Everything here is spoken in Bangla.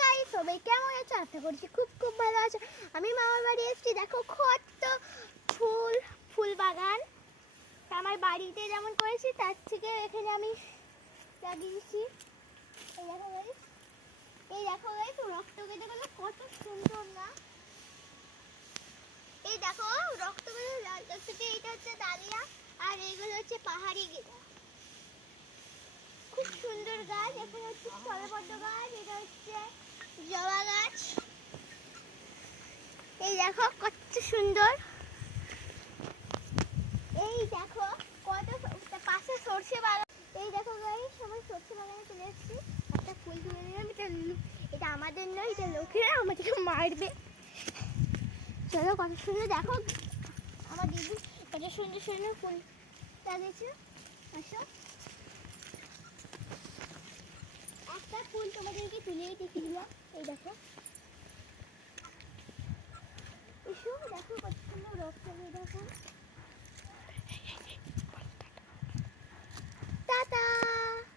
গাইস, সবাই কেমন আছো? আশা করছি খুব খুব ভালো আছো। আমি মামার বাড়ি এসেছি, দেখো কত ফুল বাগান। আমার বাড়িতে যেমন করেছি তার থেকে এখানে আমি লাগিয়েছি। এই দেখো গাইস রক্তকেটাগুলো কত সুন্দর না? এই দেখো রক্তকেটা লাল থেকে, এটা হচ্ছে ডালিয়া আর এইগুলো হচ্ছে পাহাড়ি গিরা। খুব সুন্দর গাছ। এখানে হচ্ছে স্থলপদ্ম গাছ, এটা হচ্ছে জবা গাছ। এই দেখো কত সুন্দর। এই দেখো কত পাশে সরষে বাগান। এই দেখো গাইস, সবাই সরষে বাগানে চলে এসেছি। একটা ফুল তুলে নিলাম। এটা আমাদের নয়, এটা লোকেরা আমাদেরকে মারবে। চলো কত সুন্দর দেখো, আমার দিদি কত সুন্দর সুন্দর ফুল লাগিয়েছে। আসো, একটা ফুল তোমাদেরকে তুলেই দেখে দিলাম। এই দেখো, এসো দেখো কত সুন্দর রক্ত। দেখো